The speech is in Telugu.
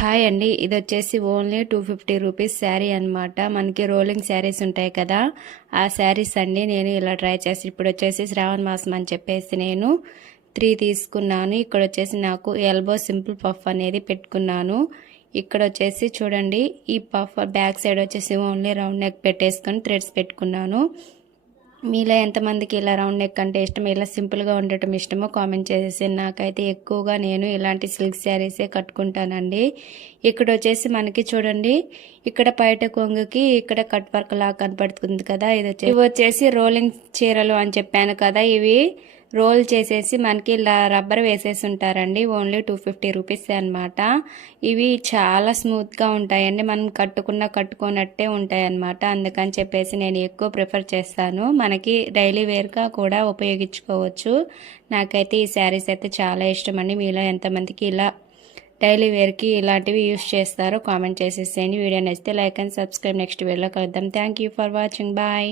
హాయ్ అండి, ఇది వచ్చేసి ఓన్లీ 250 రూపీస్ శారీ అనమాట. మనకి రోలింగ్ శారీస్ ఉంటాయి కదా, ఆ శారీస్ అండి. నేను ఇలా ట్రై చేసి ఇప్పుడు వచ్చేసి శ్రావణ మాసం అని చెప్పేసి నేను 3 తీసుకున్నాను. ఇక్కడ వచ్చేసి నాకు ఎల్బో సింపుల్ పఫ్ అనేది పెట్టుకున్నాను. ఇక్కడ వచ్చేసి చూడండి, ఈ పఫ్ బ్యాక్ సైడ్ వచ్చేసి ఓన్లీ రౌండ్ నెక్ పెట్టేసుకొని థ్రెడ్స్ పెట్టుకున్నాను. మీలో ఎంతమందికి ఇలా రౌండ్ నెక్ అంటే ఇష్టం, ఇలా సింపుల్గా ఉండటం ఇష్టమో కామెంట్ చేసేసి. నాకైతే ఎక్కువగా నేను ఇలాంటి సిల్క్ శారీసే కట్టుకుంటానండి. ఇక్కడ వచ్చేసి మనకి చూడండి, ఇక్కడ పైట కొంగుకి ఇక్కడ కట్ వర్క్ లాగా కనపడుతుంది కదా, ఇవి వచ్చేసి రోలింగ్ చీరలు అని చెప్పాను కదా. ఇవి రోల్ చేసేసి మనకి ఇలా రబ్బర్ వేసేసి ఉంటారండి. ఓన్లీ 250 రూపీస్ అనమాట. ఇవి చాలా స్మూత్గా ఉంటాయండి, మనం కట్టుకున్నట్టే ఉంటాయి అనమాట. అందుకని చెప్పేసి నేను ఎక్కువ ప్రిఫర్ చేస్తాను. మనకి డైలీ వేర్గా కూడా ఉపయోగించుకోవచ్చు. నాకైతే ఈ శారీస్ అయితే చాలా ఇష్టం అండి. మీలో ఎంతమందికి ఇలా డైలీ వేర్కి ఇలాంటివి యూస్ చేస్తారో కామెంట్ చేసేసేయండి. వీడియో నచ్చితే లైక్ అండ్ సబ్స్క్రైబ్. నెక్స్ట్ వీడియోలో కలుద్దాం. Thank you for watching. Bye.